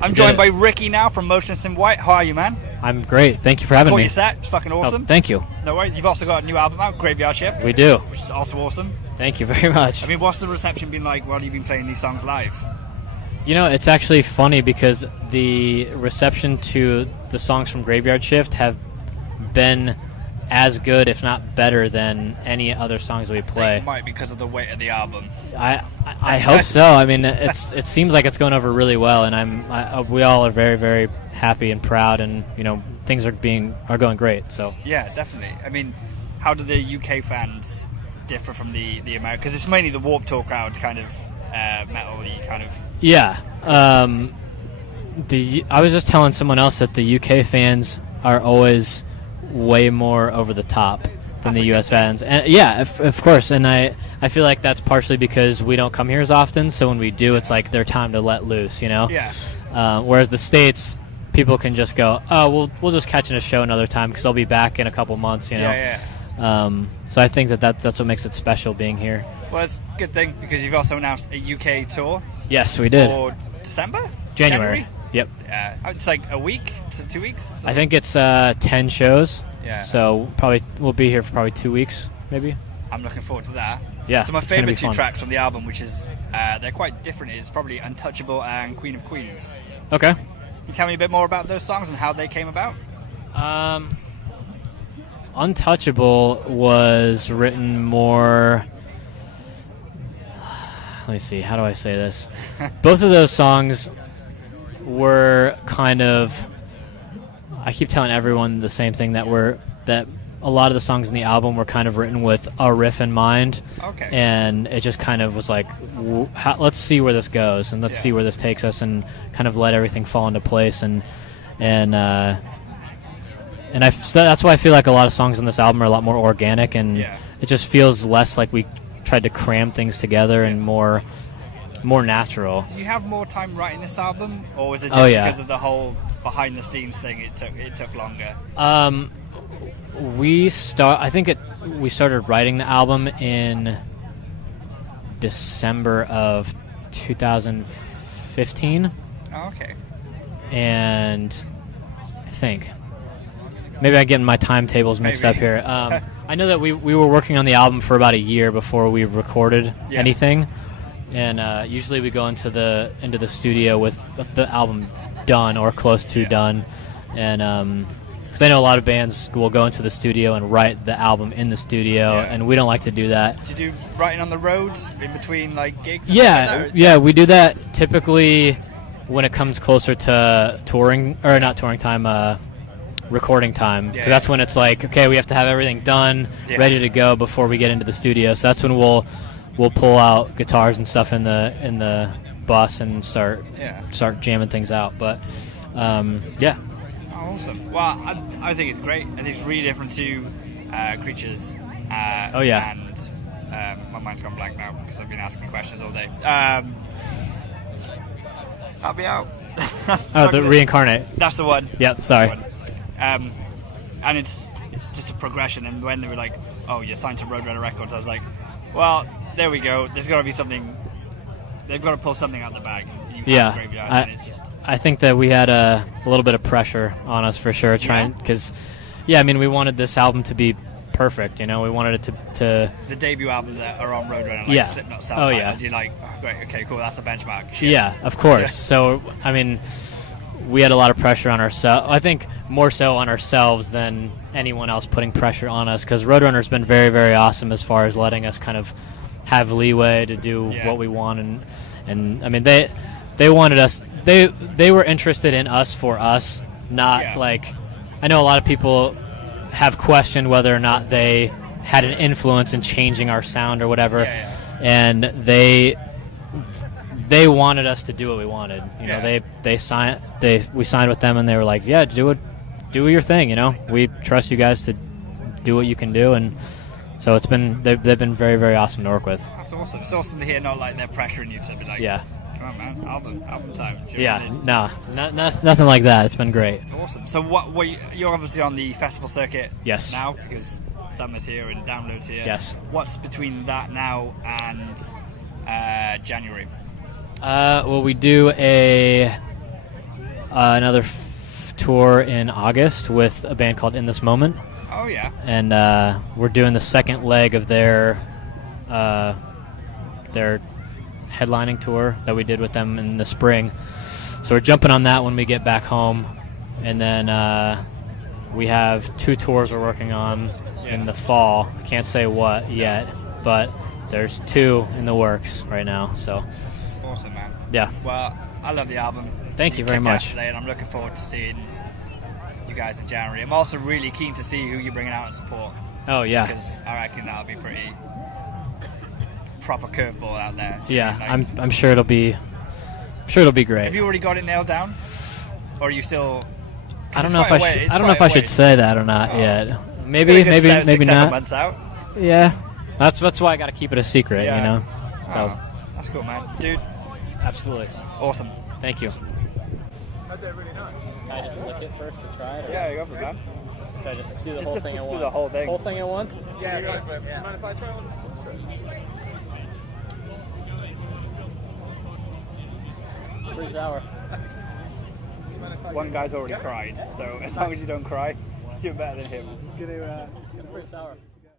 I'm joined by Ricky now from Motionless In White. How are you, man? I'm great. Thank you for having me. Your set. It's fucking awesome. Oh, thank you. No worries. You've also got a new album out, Graveyard Shift. We do. Which is also awesome. Thank you very much. I mean, what's the reception been like while you've been playing these songs live? You know, it's actually funny because the reception to the songs from Graveyard Shift have been as good, if not better, than any other songs we play. I think it might be because of the weight of the album. I hope so. I mean, it seems like it's going over really well, and we all are very, very happy and proud, and you know, things are going great. So yeah, definitely. I mean, how do the UK fans differ from the American? Because it's mainly the Warped Tour crowd, kind of metal-y kind of. Yeah. I was just telling someone else that the UK fans are always way more over the top than the US fans, and yeah, of course, and I feel like that's partially because we don't come here as often, so when we do, it's like their time to let loose, you know. Yeah. Whereas the States, people can just go, oh, we'll just catch in a show another time because I'll be back in a couple months, you know. Yeah. So I think that's what makes it special being here. Well, it's a good thing because you've also announced a UK tour. Yes, we did. For December? January. Yep. It's like a week to 2 weeks? Something? I think it's 10 shows. Yeah. So we'll be here for probably 2 weeks, maybe. I'm looking forward to that. Yeah. So my favourite two tracks from the album, which is they're quite different, is probably Untouchable and Queen of Queens. Okay. Can you tell me a bit more about those songs and how they came about? Untouchable was written more. Let me see. How do I say this? Both of those songs were kind of. I keep telling everyone the same thing, that a lot of the songs in the album were kind of written with a riff in mind. Okay. And it just kind of was like, let's see where this goes, and let's see where this takes us, and kind of let everything fall into place, so that's why I feel like a lot of songs on this album are a lot more organic, and it just feels less like we tried to cram things together and more natural. Do you have more time writing this album, or was it just because of the whole behind the scenes thing? It took longer. We started writing the album in December of 2015. Oh, okay. And I think maybe I'm getting my timetables mixed up here. I know that we were working on the album for about a year before we recorded anything, and usually we go into the studio with the album done or close to done, and because I know a lot of bands will go into the studio and write the album in the studio, and we don't like to do that. Do you do writing on the road in between like gigs? Yeah, we do that typically when it comes closer to recording time. Because that's when it's like, okay, we have to have everything done, ready to go before we get into the studio. So that's when we'll pull out guitars and stuff in the bus and start jamming things out. But awesome. Well, I think it's great. I think it's really different to Creatures. And my mind's gone blank now because I've been asking questions all day. Help me out. The Reincarnate. That's the one. Yep. Sorry. And it's just a progression. And when they were like, "Oh, you're signed to Roadrunner Records," I was like, "Well, there we go. There's got to be something. They've got to pull something out of the bag." I think that we had a little bit of pressure on us for sure, because, I mean, we wanted this album to be perfect. You know, we wanted it to the debut album that are on Roadrunner, like Slipknot, self-titled. You're like, oh, great, okay, cool, that's the benchmark. Shit. Yeah, of course. So, I mean, we had a lot of pressure on ourselves. I think more so on ourselves than anyone else putting pressure on us, because Roadrunner's been very, very awesome as far as letting us kind of have leeway to do what we want, and I mean they wanted us. They were interested in us for us, not like, I know a lot of people have questioned whether or not they had an influence in changing our sound or whatever, and they wanted us to do what we wanted. You know, we signed with them, and they were like, yeah, do your thing. You know, we trust you guys to do what you can do, and so they've been very, very awesome to work with. That's awesome. It's awesome to hear not like they're pressuring you to be like, come on, man, album time. Nothing like that. It's been great. Awesome. So you're obviously on the festival circuit now, because summer's here and downloads here. Yes. What's between that now and January? Well, we do a another tour in August with a band called In This Moment. Oh yeah. And we're doing the second leg of their headlining tour that we did with them in the spring. So we're jumping on that when we get back home, and then we have 2 tours we're working on in the fall. I can't say what yet, but there's 2 in the works right now. So awesome, man. Yeah. Well, I love the album. Thank you very much. Today, and I'm looking forward to seeing you guys in January. I'm also really keen to see who you're bringing out and support. Oh yeah. Because I reckon that'll be pretty proper curveball out there. Yeah, like, I'm sure it'll be great. Have you already got it nailed down, or are you still? I don't know if I should say that or not yet. Maybe not. 6-7 months out. Yeah, that's why I got to keep it a secret, Yeah. you know. So that's cool, man. Dude, absolutely awesome. Thank you. How'd that really know? Can I just lick it first to try it? Yeah, you go for it, man. Should I just do the whole thing at do once? the whole thing. Whole thing at once? Yeah, you mind if I try one? Free shower. One guy's already cried, so as long as you don't cry, you're better than him. Free shower.